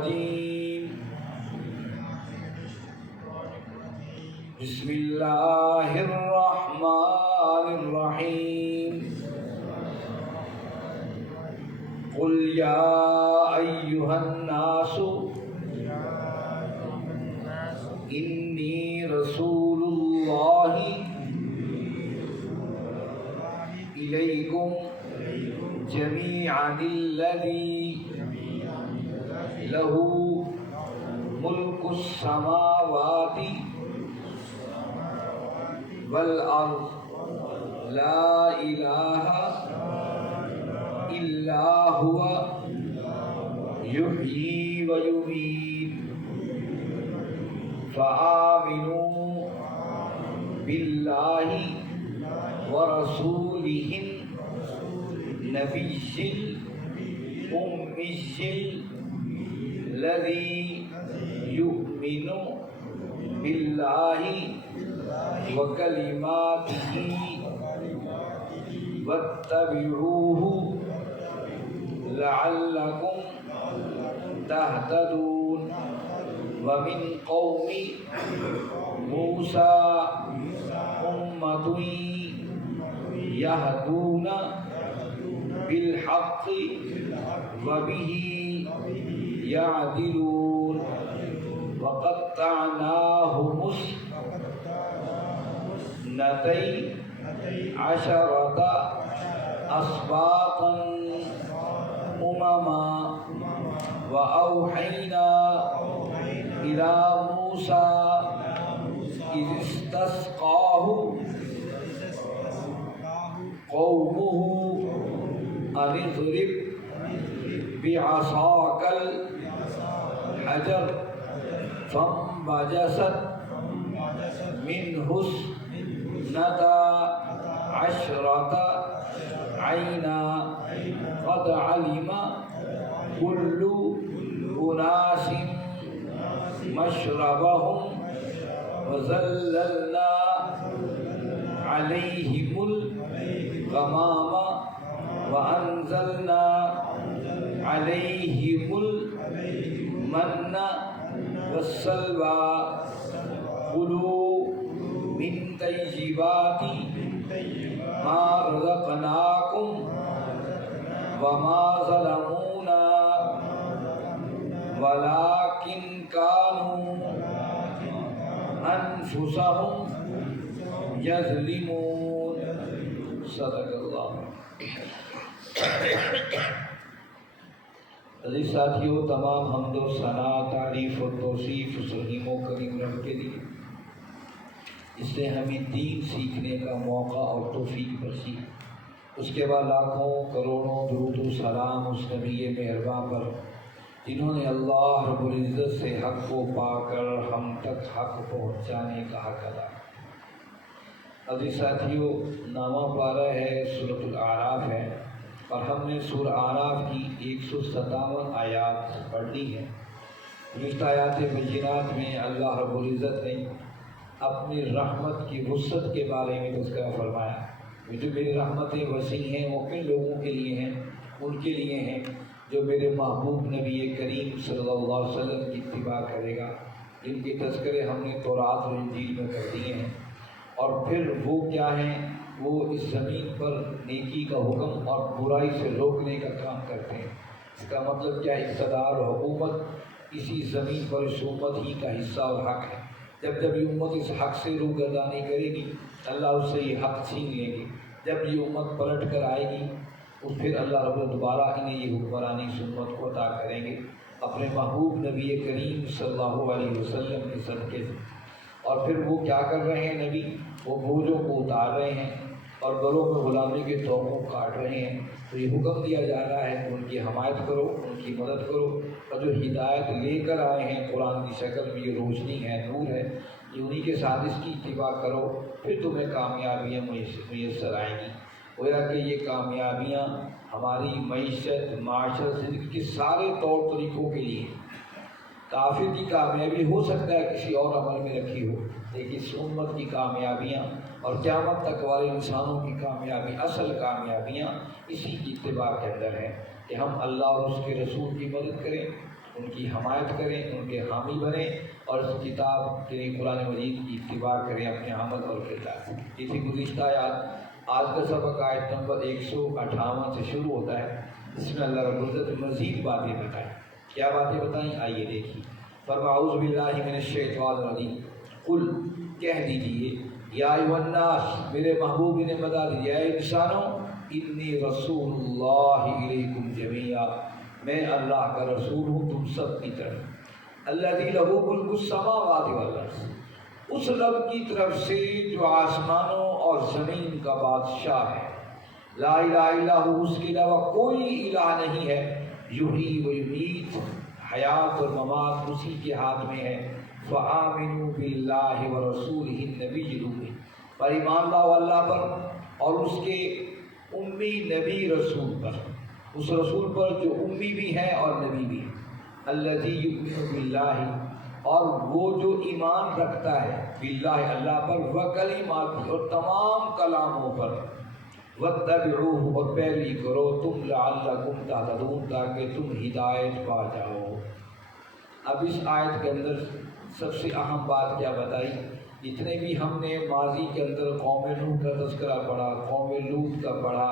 الرجيم بسم الله الرحمن الرحيم قل يا أيها الناس إني رسول الله إليكم جميعا الذي له ملك السماوات والأرض لا إله إلا هو يحيي ويميت فآمنوا بالله ورسوله النبي الأمي الذي يؤمن بالله وكلماته واتبعوه لعلكم تهتدون ومن قوم موسى أمة يهدون بالحق وبه يعدلون وقطعناهم اثنتي عشرة أسباطا أمما وأوحينا إلى موسى إذ استسقاه قومه أن اضرب بعصاك الحجر فانبجست منه اثنتا عشرة عينا قد علم كل أناس مشربهم وظللنا عليهم الغمام وأنزلنا عليهم المن والسلوى كلوا من طيبات ما رزقناكم وما ظلمونا ولكن كانوا أنفسهم يظلمون صدق اللہ۔ عزیز ساتھیوں، تمام حمد و ثنا، تعریف و توصیف اس رحیم و کریم رب کے لیے، اس نے ہمیں دین سیکھنے کا موقع اور توفیق بخشی۔ اس کے بعد لاکھوں کروڑوں درود و سلام اس نبی مہرباں پر جنہوں نے اللہ رب العزت سے حق کو پا کر ہم تک حق پہنچانے کا حق ادا کیا۔ عزیز ساتھیوں، نامہ پارہ ہے سورۃ الاعراف ہے، اور ہم نے سورہ اعراف کی 157 آیات پڑھ لی ہیں۔ گزشتہ آیات بینات میں اللہ رب العزت نے اپنی رحمت کی وسعت کے بارے میں تذکرہ فرمایا۔ جو میری رحمتیں وسیع ہیں وہ کن لوگوں کے لیے ہیں؟ ان کے لیے ہیں جو میرے محبوب نبی کریم صلی اللہ علیہ وسلم کی اتباع کرے گا، جن کے تذکرے ہم نے تورات اور انجیل میں کر دیے ہیں۔ اور پھر وہ کیا ہیں؟ وہ اس زمین پر نیکی کا حکم اور برائی سے روکنے کا کام کرتے ہیں۔ اس کا مطلب کیا؟ اقتدار و حکومت اسی زمین پر اس امت ہی کا حصہ اور حق ہے۔ جب جب یہ امت اس حق سے روگردانی کرے گی، اللہ اس سے یہ حق چھین لیں گے۔ جب یہ امت پلٹ کر آئے گی تو پھر اللہ رب دوبارہ انہیں یہ حکمرانی اس امت کو عطا کریں گے اپنے محبوب نبی کریم صلی اللہ علیہ وسلم کے صدقے سے۔ اور پھر وہ کیا کر رہے ہیں نبی؟ وہ بوجھوں کو اتار رہے ہیں اور گلوں میں غلامی کے توقوں کاٹ رہے ہیں۔ تو یہ حکم دیا جا رہا ہے کہ ان کی حمایت کرو، ان کی مدد کرو، اور جو ہدایت لے کر آئے ہیں قرآن کی شکل میں، یہ روشنی ہے، نور ہے، یہ انہی کے ساتھ اس کی اتباع کرو، پھر تمہیں کامیابیاں میسر آئیں گی۔ گویا کہ یہ کامیابیاں ہماری معیشت، معاشرت، زندگی کے سارے طور طریقوں کے لیے۔ کافر کی کامیابی ہو سکتا ہے کسی اور عمل میں رکھی ہو، لیکن اس امت کی کامیابیاں اور قیامت تک والے انسانوں کی کامیابی، اصل کامیابیاں اسی کی اتباع کے اندر ہیں۔ کہ ہم اللہ اور اس کے رسول کی مدد کریں، ان کی حمایت کریں، ان کے حامی بنیں اور اس کتاب یعنی قرآن مجید کی اتباع کریں اپنے عمل اور کردار۔ اسی گزشتہ آج کا سبق آیت نمبر 158 سے شروع ہوتا ہے، اس میں اللہ رب العزت مزید باتیں بتائیں۔ کیا باتیں بتائیں؟ آئیے دیکھیے۔ فرمایا اعوذ باللہ من الشیطان الرجیم، قل کہہ دیجیے، یا ایھا الناس، میرے محبوب نے بتا دیجیے، اے انسانوں، انی رسول اللہ الیکم جمیعا، میں اللہ کا رسول ہوں تم سب کی طرف، الذی لہ ملک السماوات والارض، اس رب کی طرف سے جو آسمانوں اور زمین کا بادشاہ ہے، لا الہ الا ہو، اس کے علاوہ کوئی الہ نہیں ہے، یحیی و یمیت، حیات اور ممات اسی کے ہاتھ میں ہے، فآمنوا باللہ ورسولہ النبی الامی، پر ایمان لاؤ اللہ پر اور اس کے امی نبی رسول پر، اس رسول پر جو امی بھی ہے اور نبی بھی ہے، الذی یؤمن باللہ، اور وہ جو ایمان رکھتا ہے باللہ اللہ پر، وکلماتہ اور تمام کلاموں پر، واتبعوہ اور پیروی کرو تم، لعلکم تہتدون تاکہ تم ہدایت پا جاؤ۔ اب اس آیت کے اندر سب سے اہم بات کیا بتائی؟ جتنے بھی ہم نے ماضی کے اندر قوم نوح کا تذکرہ پڑھا، قوم لوط کا پڑھا،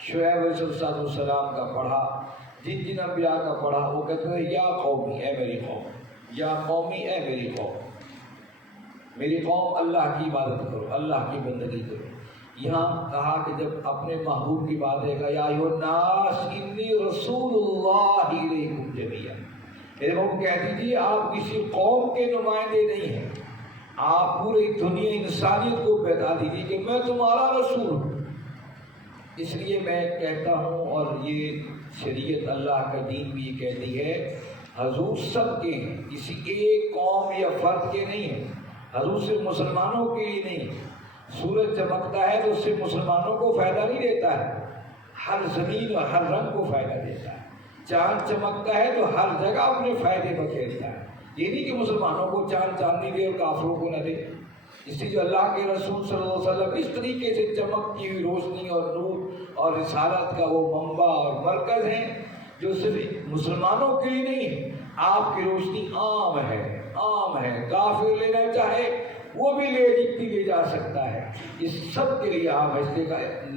شعیب علیہ السلام کا پڑھا، جن جن انبیاء کا پڑھا، وہ کہتے ہیں یا قومی، اے میری قوم، یا قومی، اے میری قوم، میری قوم اللہ کی عبادت کرو، اللہ کی بندگی کرو۔ یہاں کہا کہ جب اپنے محبوب کی بات ہے کہ یا ایھا الناس انی رسول اللہ الیکم جمیعا، میرے محبوب کہہ دیجیے آپ کسی قوم کے نمائندے نہیں ہیں، آپ پوری دنیا انسانیت کو بتا دیجیے کہ میں تمہارا رسول ہوں۔ اس لیے میں کہتا ہوں، اور یہ شریعت اللہ کا دین بھی یہ کہتی ہے، حضور سب کے ہیں، کسی ایک قوم یا فرد کے نہیں ہیں، حضور صرف مسلمانوں کے لیے نہیں۔ سورج چمکتا ہے تو اس سے مسلمانوں کو فائدہ نہیں دیتا ہے، ہر زمین اور ہر رنگ کو فائدہ دیتا ہے۔ چاند چمکتا ہے تو ہر جگہ اپنے فائدے بکھیرتا ہے، یہ نہیں کہ مسلمانوں کو چاند چاندنی دے اور کافروں کو نہ دے۔ اس لیے جو اللہ کے رسول صلی اللہ علیہ وسلم اس طریقے سے چمکتی ہوئی روشنی اور نور اور رسالت کا وہ منبع اور مرکز ہیں جو صرف مسلمانوں کے لیے نہیں ہے، آپ کی روشنی عام ہے، عام ہے، کافر لینا چاہے وہ بھی لے جتنی لے جا سکتا ہے، اس سب کے لیے عام ہے۔ اس لیے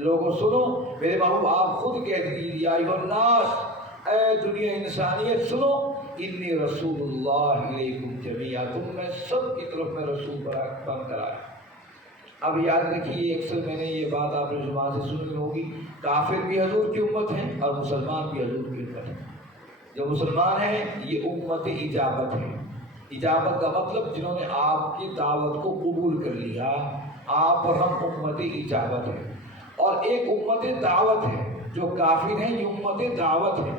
لوگوں سنو، میرے محبوب آپ خود کہہ دیجیے یا ایھا الناس، اے دنیا انسانیت سنو، انی رسول اللہ الیکم جمیعا، تم میں سب کی طرف میں رسول بن کر آیا۔ اب یاد رکھیے، اکثر میں نے یہ بات آپ نے زبان سے سنی ہوگی، کافر بھی حضور کی امت ہیں اور مسلمان بھی حضور کی امت ہیں۔ جو مسلمان ہیں یہ امت اجابت ہے۔ اجابت کا مطلب جنہوں نے آپ کی دعوت کو قبول کر لیا، آپ اور ہم امت اجابت ہے۔ اور ایک امت دعوت ہے، جو کافر ہیں یہ امت دعوت ہے،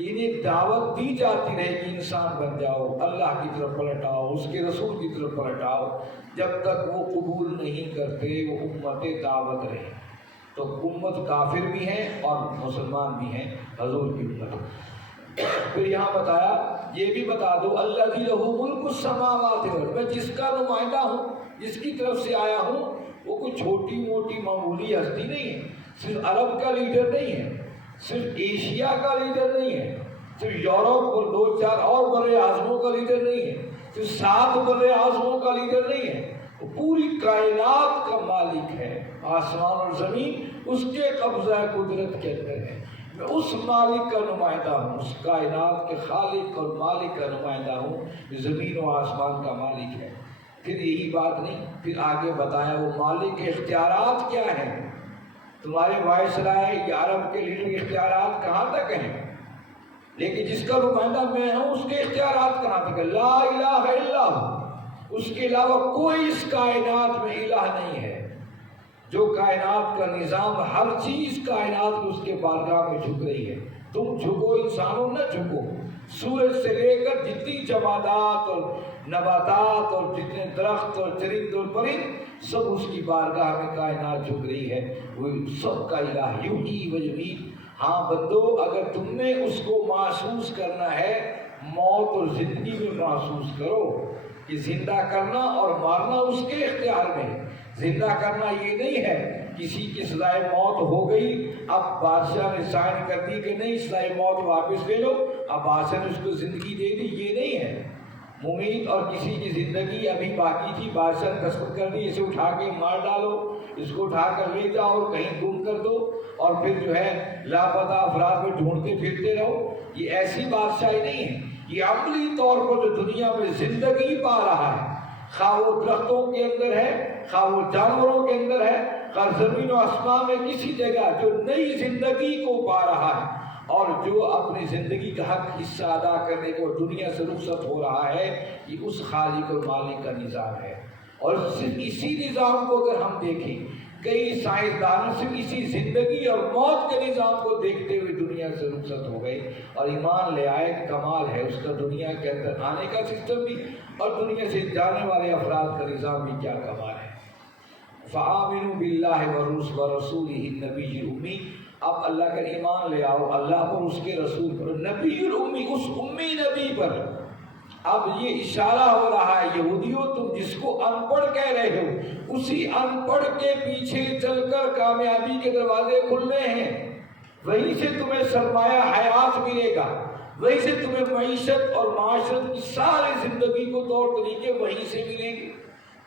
انہیں دعوت دی جاتی رہے کہ انسان بن جاؤ، اللہ کی طرف پلٹ آؤ، اس کے رسول کی طرف پلٹ آؤ، جب تک وہ قبول نہیں کرتے وہ امت دعوت رہے۔ تو امت کافر بھی ہیں اور مسلمان بھی ہیں، حضور کی امت۔ پھر یہاں بتایا، یہ بھی بتا دو، الذی لہ ملک السماوات والارض، میں جس کا نمائندہ ہوں، جس کی طرف سے آیا ہوں، وہ کوئی چھوٹی موٹی معمولی ہستی نہیں ہے، صرف عرب کا لیڈر نہیں ہے، صرف ایشیا کا لیڈر نہیں ہے، صرف یورپ اور 2-4 اور بر اعظموں کا لیڈر نہیں ہے، صرف 7 بر اعظموں کا لیڈر نہیں ہے، وہ پوری کائنات کا مالک ہے، آسمان اور زمین اس کے قبضہ قدرت کے اندر ہے۔ میں اس مالک کا نمائندہ ہوں، اس کائنات کے خالق اور مالک کا نمائندہ ہوں، جو زمین و آسمان کا مالک ہے۔ پھر یہی بات نہیں، پھر آگے بتایا وہ مالک کے اختیارات کیا ہیں۔ تمہارے وائسرائے یا عرب کے لیڈر کے اختیارات کہاں تک ہیں، لیکن جس کا نمائندہ میں ہوں اس کے اختیارات کہاں تک ہیں؟ لا الہ الا ہو، اس کے علاوہ کوئی اس کائنات میں الہ نہیں ہے۔ جو کائنات کا نظام، ہر چیز کائنات میں اس کے بارگاہ میں جھک رہی ہے۔ تم جھکو، انسانوں نہ جھکو، سورج سے لے کر جتنی جمادات اور نباتات اور جتنے درخت اور چرند اور پرند، سب اس کی بارگاہ میں کائنات جھک رہی ہے، وہ سب کا الہ یحیی و یمیت۔ ہاں بندو، اگر تم نے اس کو محسوس کرنا ہے، موت اور زندگی میں محسوس کرو کہ زندہ کرنا اور مارنا اس کے اختیار میں ہے۔ زندہ کرنا یہ نہیں ہے کسی کی سزائے موت ہو گئی، اب بادشاہ نے سائن کر دی کہ نہیں سزائے موت واپس لے لو، اب بادشاہ نے اس کو زندگی دے دی، یہ نہیں ہے۔ ممید اور کسی کی زندگی ابھی باقی تھی، بادشاہ نے دستخط کر دی، اسے اٹھا کے مار ڈالو، اس کو اٹھا کر لے جاؤ اور کہیں گم کر دو، اور پھر جو ہے لاپتہ افراد میں ڈھونڈتے پھرتے رہو، یہ ایسی بادشاہی نہیں ہے۔ یہ عملی طور پر جو دنیا میں زندگی پا رہا ہے، خواہ وہ درختوں کے اندر ہے، خواہ وہ جانوروں کے اندر ہے، خواہ زمین و آسمان میں کسی جگہ جو نئی زندگی کو پا رہا ہے اور جو اپنی زندگی کا حق حصہ ادا کرنے کو دنیا سے رخصت ہو رہا ہے، یہ اس خالق اور مالک کا نظام ہے۔ اور صرف اسی نظام کو اگر ہم دیکھیں، کئی سائنسدان صرف اسی زندگی اور موت کے نظام کو دیکھتے ہوئے دنیا سے رخصت ہو گئے اور ایمان لے آئے۔ کمال ہے اس کا دنیا کے اندر آنے کا سسٹم بھی اور دنیا سے جانے والے افراد کا نظام بھی، کیا کمال ہے۔ فآمنوا باللہ ورسولہ النبی الأمی، اب اللہ کا ایمان لے آؤ، اللہ پر، اس کے رسول پر، نبی الأمی، اس امی نبی پر۔ اب یہ اشارہ ہو رہا ہے، یہودیوں تم جس کو ان پڑھ کہہ رہے ہو، اسی ان پڑھ کے پیچھے چل کر کامیابی کے دروازے کھلنے ہیں، وہیں سے تمہیں سرمایہ حیات ملے گا، وہیں سے تمہیں معیشت اور معاشرت کی ساری زندگی کو طور طریقے وہیں سے ملیں گے۔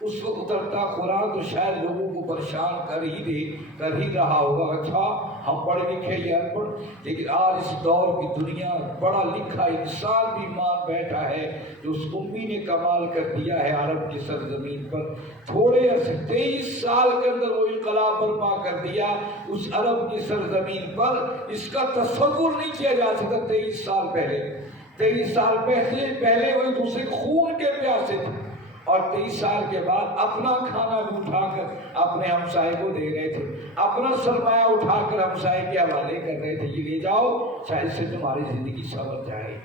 اس وقت اترتا قرآن تو شاید لوگوں کو پریشان کر ہی رہا ہوگا، اچھا ہم پڑھ لکھے یا ان پڑھ، لیکن آج اس دور کی دنیا پڑھا لکھا انسان بھی مان بیٹھا ہے جو اس امی نے کمال کر دیا ہے عرب کی سرزمین پر۔ تھوڑے عرصے 23 سال کے اندر وہ انقلاب برپا کر دیا اس عرب کی سرزمین پر، اس کا تصور نہیں کیا جا سکتا۔ 23 سال پہلے وہ ایک دوسرے خون کے پیاسے تھے، اور 23 سال کے بعد اپنا کھانا بھی اٹھا کر اپنے ہمسائے کو دے رہے تھے، اپنا سرمایہ اٹھا کر ہمسائے کے حوالے کر رہے تھے، یہ لے جاؤ شاید سے تمہاری زندگی سنور جائے۔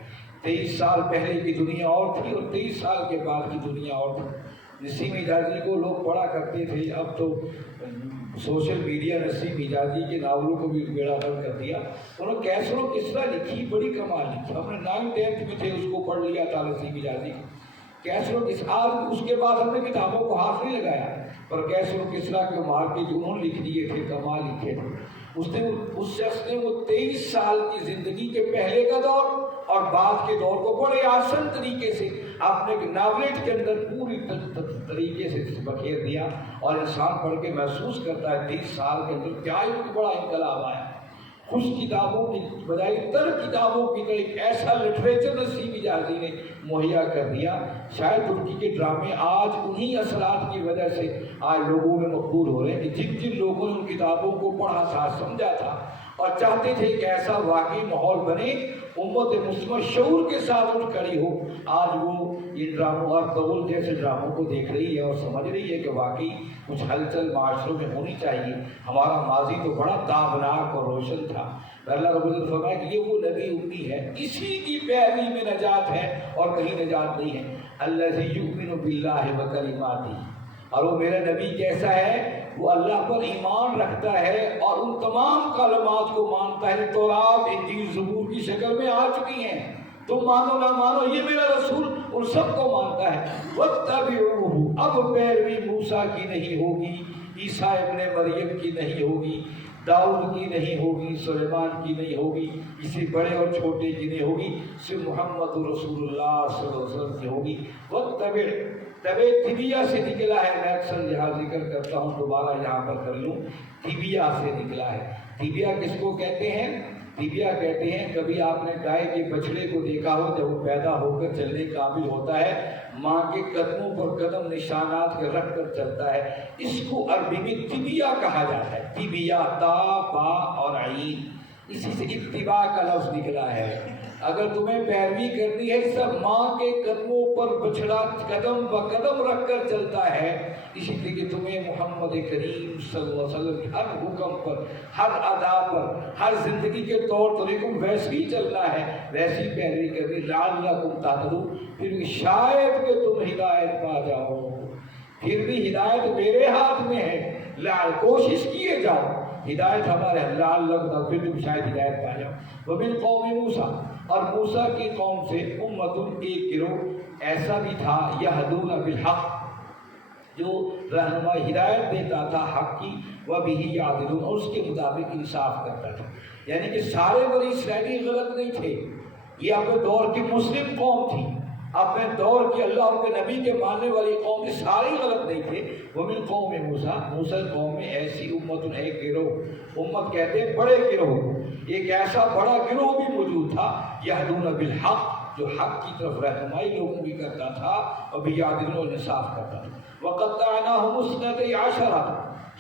23 سال پہلے کی دنیا اور تھی اور 23 سال کے بعد کی دنیا اور تھی۔ نسیم حجازی کو لوگ پڑھا کرتے تھے، اب تو سوشل میڈیا نسیم حجازی کے ناولوں کو بھی بیڑا غرق کر دیا۔ انہوں نے کیسر و کسرا لکھی، بڑی کمال لکھی، ہم نے 9th 10th میں تھے، اس کو پڑھ لیا تھا نسیم حجازی کو۔ کیسر و کسرا، اس کے بعد ہم نے کتابوں کو ہاتھ نہیں لگایا، پر کیسر و کسرا کے مار کے جو انہوں نے لکھ دیے تھے، کمال لکھے تھے۔ اس شخص نے وہ 23 سال کی زندگی کے پہلے کا دور اور بعد کے دور کو بڑے آسان طریقے سے آپ نے ایک ناولٹ کے اندر پوری طریقے سے بکھیر دیا، اور انسان پڑھ کے محسوس کرتا ہے 23 سال کے اندر کیا ایک بڑا انقلاب آیا۔ خوش کتابوں کی بجائے تر کتابوں کی طرح ایک ایسا لٹریچر نسیم حجازی نے مہیا کر دیا۔ شاید ترکی کے ڈرامے آج انہی اثرات کی وجہ سے آج لوگوں میں مقبول ہو رہے ہیں کہ جن لوگوں نے ان کتابوں کو پڑھا تھا، سمجھا تھا اور چاہتے تھے کہ ایسا واقعی ماحول بنے، امت مسلمہ شعور کے ساتھ اٹھ کھڑی ہو، آج وہ یہ ڈراموں اور طول جیسے ڈراموں کو دیکھ رہی ہے اور سمجھ رہی ہے کہ واقعی کچھ ہلچل معاشروں میں ہونی چاہیے۔ ہمارا ماضی تو بڑا تابناک اور روشن تھا۔ اللہ رب العزت فرمایا کہ یہ وہ نبی امی ہے، اسی کی پیروی میں نجات ہے اور کہیں نجات نہیں ہے۔ الذی یؤمن باللہ وکلماتہ، اور وہ میرا نبی کیسا ہے؟ وہ اللہ پر ایمان رکھتا ہے اور ان تمام کلمات کو مانتا ہے، تورات انجیل زبور کی شکل میں آ چکی ہیں، تم مانو نہ مانو یہ میرا رسول ان سب کو مانتا ہے۔ واتبعوہ، اب پیروی موسیٰ کی نہیں ہوگی، عیسیٰ ابن مریم کی نہیں ہوگی، داؤد کی نہیں ہوگی، سلیمان کی نہیں ہوگی، کسی بڑے اور چھوٹے کی نہیں ہوگی، صرف محمد رسول اللہ صلی اللہ علیہ وسلم کی ہوگی۔ واتبع، تبع طبیہ سے نکلا ہے، میں اکثر یہاں ذکر کرتا ہوں، دوبارہ یہاں پر کر لوں، طبیہ سے نکلا ہے۔ طبیہ کس کو کہتے ہیں؟ طبیہ کہتے ہیں، کبھی آپ نے گائے کے بچڑے کو دیکھا ہو جب وہ پیدا ہو کر چلنے قابل ہوتا ہے، ماں کے قدموں پر قدم نشانات کے رکھ کر چلتا ہے، اس کو عربی میں طبیہ کہا جاتا ہے۔ طبیہ، تا، با اور عین، اسی سے اتباع کا لفظ نکلا ہے۔ اگر تمہیں پیروی کرنی ہے، سب ماں کے قدموں پر بچڑا قدم بقدم رکھ کر چلتا ہے، اسی لیے کہ تمہیں محمد کریم صلی اللہ علیہ وسلم کے ہر حکم پر، ہر ادا پر، ہر زندگی کے طور طریقوں ویسے ہی چلنا ہے، ویسی پیروی کرنی، لعلکم تہتدون، پھر شاید کہ تم ہدایت پا جاؤ۔ پھر بھی ہدایت میرے ہاتھ میں ہے، کوشش کیے جاؤ، ہدایت ہمارے لعلکم، پھر تم شاید ہدایت پا جاؤ۔ ومن قوم موسیٰ، اور موسیٰ کی قوم سے امت، ایک گروہ ایسا بھی تھا، یہدون بالحق، جو رہنمائی ہدایت دیتا تھا حق کی، وَبِهِ يَعْدِلُونَ، اور اس کے مطابق انصاف کرتا تھا۔ یعنی کہ سارے بنی اسرائیلی غلط نہیں تھے، یہ اپنے دور کی مسلم قوم تھی، اپنے دور کی اللہ اور کے نبی کے ماننے والی قوم کے سارے غلط نہیں تھے۔ وَمِن قَوْمِ مُوسَىٰ، موسیٰ قوم میں ایسی امت ایک گروہ، امت کہتے ہیں بڑے گروہ، ایک ایسا بڑا گروہ بھی موجود تھا، یہدون بالحق، جو حق کی طرف رہنمائی لوگوں کی کرتا تھا اور بیعدل و انصاف کرتا تھا۔ وَقَطَّعْنَاهُمُ اثْنَتَيْ عَشَرَةً،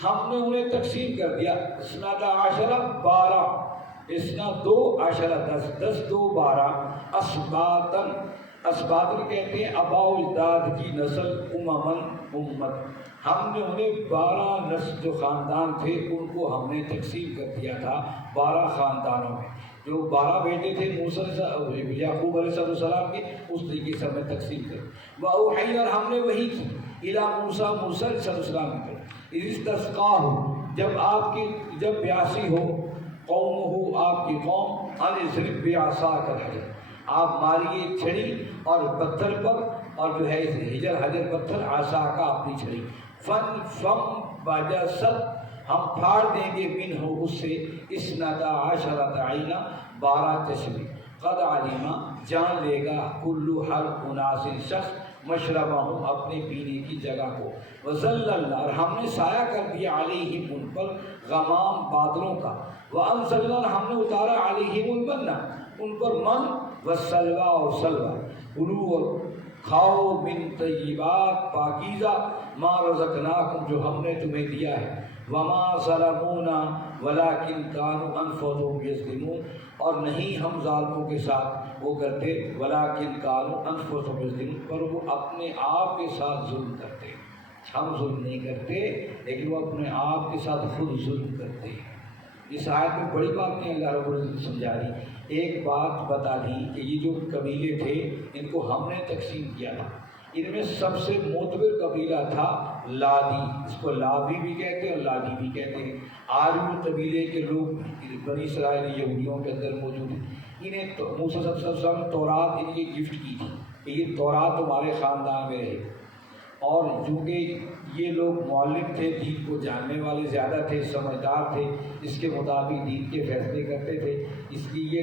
ہم نے انہیں تقسیم کر دیا، اثنتا عشرہ 12، اثنا 2 عشرہ 10، 10 2 12، اسباطن، اسباطن کہتے ہیں اباء اجداد کی نسل، اممن امت، ہم نے انہیں 12 نسل جو خاندان تھے ان کو ہم نے تقسیم کر دیا تھا 12 خاندانوں میں، جو 12 بیٹے تھے موسیٰ یعقوب علیہ السلام کے، اس طریقے سے ہم نے تقسیم کر۔ وَأَوْحَيْنَا، اور ہم نے وحی کی، إِلَىٰ مُوسَىٰ، موسیٰ علیہ السلام کی طرف، إِذِ اسْتَسْقَاهُ، جب پیاسی ہو، قومہ، آپ کی قوم، أَنِ اضْرِب بِعَصَاكَ الْحَجَرَ، آپ ماریے چھڑی اور پتھر پر، اور جو ہے حجر پتھر، عصا کا اپنی چھڑی، فَانْفَجَرَتْ، ہم پھاڑ دیں گے منہ اس سے، اثنتا عشرۃ عینا، 12 چشمے، قد علم، جان لے گا، کل ہر اناس شخص، مشربہم، اپنے پینے کی جگہ کو، وظللنا، اور ہم نے سایہ کر دیا علیہم، ان پر، غمام، بادلوں کا، وانزلنا، ہم نے اتارا علیہم المن، ان پر من، والسلویٰ، اور سلویٰ، کلوا، اور کھاؤ، من طیبات، پاکیزہ، ما رزقناکم، جو ہم نے تمہیں دیا ہے، وما ظلمونا ولکن کانوا انفسہم یظلمون، اور نہیں ہم ظالموں کے ساتھ وہ کرتے، ولکن کانوا انفسہم یظلمون، پر وہ اپنے آپ کے ساتھ ظلم کرتے، ہم ظلم نہیں کرتے لیکن وہ اپنے آپ کے ساتھ خود ظلم کرتے ہیں۔ اس آیت میں بڑی باتیں اللہ رب العزت سمجھا دی، ایک بات بتا دی کہ یہ جو قبیلے تھے ان کو ہم نے تقسیم کیا تھا، ان میں سب سے معتبر قبیلہ تھا لادی، اس کو لاوی بھی کہتے ہیں اور لادی بھی کہتے ہیں، آریو قبیلے کے لوگ بنی اسرائیل یہودیوں کے اندر موجود ہیں، انہیں موسیٰ صلی اللہ علیہ وسلم نے تورات ان کی گفٹ کی تھی کہ یہ تورات تمہارے خاندان میں رہے، اور چونکہ یہ لوگ معلم تھے، دین کو جاننے والے زیادہ تھے، سمجھدار تھے، اس کے مطابق دین کے فیصلے کرتے تھے، اس لیے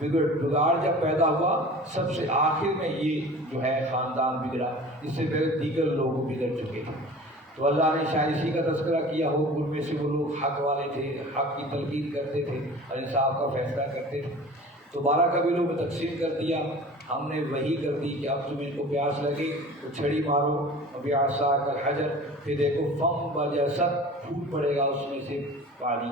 بگاڑ جب پیدا ہوا سب سے آخر میں یہ جو ہے خاندان بگڑا، اس سے پہلے دیگر لوگ بگڑ چکے تھے۔ تو اللہ نے شاید اسی کا تذکرہ کیا ہو، ان میں سے وہ لوگ حق والے تھے، حق کی تلقین کرتے تھے اور انصاف کا فیصلہ کرتے تھے، تو 12 قبیلوں میں تقسیم کر دیا۔ ہم نے وہی کر دی کہ اب تمہیں کو پیاس لگے تو چھڑی مارو، ابھی عصا کا حجر، پھر دیکھو فم بجست، پھوٹ پڑے گا اس میں سے پانی۔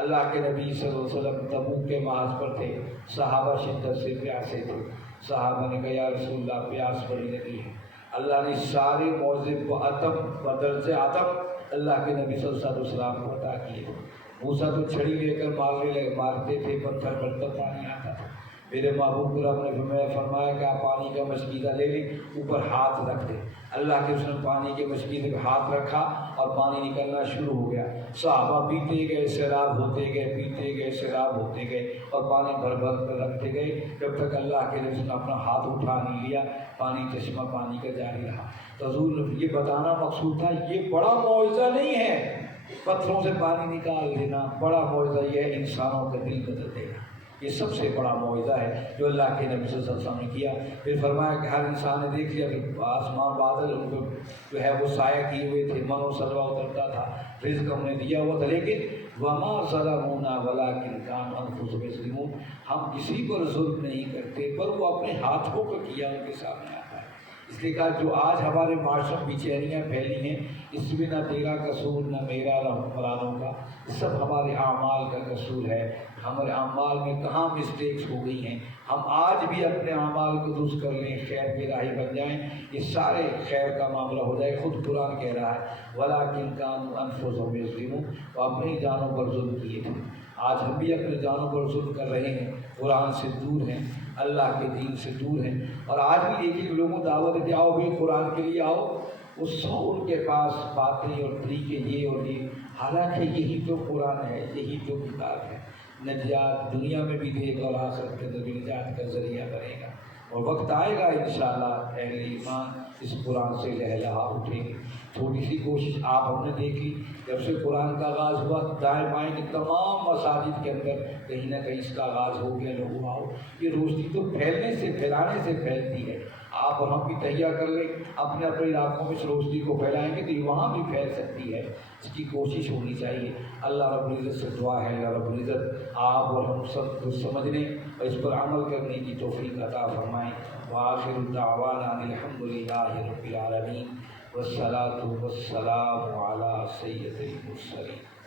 اللہ کے نبی صلی اللہ علیہ وسلم تبوک کے محاذ پر تھے، صحابہ شدت سے پیاسے تھے، صحابہ نے کہا یا رسول اللہ پیاس بڑی لگی ہے، اللہ نے سارے معجزے کو عتم بدرجہ سے عتم اللہ کے نبی صلی اللہ علیہ وسلم کو عطا کیے۔ موسیٰ تو چھڑی لے کر مارتے تھے، پتھر پر پانی آتا تھا، میرے محبوب رب نے فرمایا کہ آپ پانی کا مشکیزہ لے لیں، اوپر ہاتھ رکھ دیں، اللہ کے اس نے پانی کے مشکیزے پہ ہاتھ رکھا اور پانی نکلنا شروع ہو گیا، صحابہ پیتے گئے، سیراب ہوتے گئے، پیتے گئے، سیراب ہوتے گئے، اور پانی بھر بھر کر رکھتے گئے جب تک اللہ کے نبی نے اپنا ہاتھ اٹھا نہیں لیا، پانی چشمہ پانی کا جاری رہا۔ تو حضور نے یہ بتانا مقصود تھا، یہ بڑا معجزہ نہیں ہے پتھروں سے پانی نکال دینا، بڑا معجزہ یہ ہے انسانوں کا دل بدل دینا، یہ سب سے بڑا معجزہ ہے جو اللہ کے نبی صلی اللہ علیہ وسلم نے کیا۔ پھر فرمایا کہ ہر انسان نے دیکھ لیا کہ آسمان بادل ان کو جو ہے وہ سایہ کیے ہوئے تھے، من و سلوہ اترتا تھا، رزق ہم نے دیا ہوا تھا، لیکن وما ظلمونا ولکن کانوا انفسہم یظلمون، ہم کسی پر ظلم نہیں کرتے پر وہ اپنے ہاتھوں کو کیا ان کے سامنے آتا ہے۔ اس لیے کہا جو آج ہمارے معاشرے میں بےچینیاں پھیلی ہیں، اس میں نہ تیرا قصور نہ میرا نہ حکمرانوں کا، سب ہمارے اعمال کا قصور ہے، ہمارے اعمال میں کہاں مسٹیکس ہو گئی ہیں، ہم آج بھی اپنے اعمال کو درست کر لیں، خیر کے راہی بن جائیں، یہ سارے خیر کا معاملہ ہو جائے۔ خود قرآن کہہ رہا ہے وَلَٰكِن كَانُوا أَنفُسَهُمْ يَظْلِمُونَ، وہ اپنی جانوں پر ظلم کیے تھے۔ آج ہم بھی اپنے جانوں پر ظلم کر رہے ہیں، قرآن سے دور ہیں، اللہ کے دین سے دور ہیں، اور آج بھی ایک ایک لوگوں دعوت دیتے آؤ بھی قرآن کے لیے آؤ، وہ سو ان کے پاس باتیں اور طریقے یہ اور یہ، حالانکہ یہی تو قرآن ہے، یہی تو کتاب ہے، نجات دنیا میں بھی دے گا اور آخرت کے اندر بھی نجات کا ذریعہ بنے گا، اور وقت آئے گا انشاءاللہ اہل ایمان اس قرآن سے لہلہا اٹھیں گے۔ تھوڑی سی کوشش آپ ہم نے دیکھی، جب سے قرآن کا آغاز ہوا دائیں بائیں کے تمام مساجد کے اندر کہیں نہ کہیں اس کا آغاز ہو گیا، لوگ آؤ۔ یہ روشنی تو پھیلنے سے، پھیلانے سے پھیلتی ہے۔ آپ اور ہم بھی تہیا کر لیں، اپنے اپنے علاقوں میں اس روشنی کو پھیلائیں گے تو یہ وہاں بھی پھیل سکتی ہے، اس کی کوشش ہونی چاہیے۔ اللہ رب العزت سے دعا ہے، اللہ رب العزت آپ اور ہم سب کو سمجھنے اور اس پر عمل کرنے کی توفیق عطا فرمائیں۔ وآخر دعوانا الحمد للہ رب العالمین، والصلاة والسلام علی سید المرسلین۔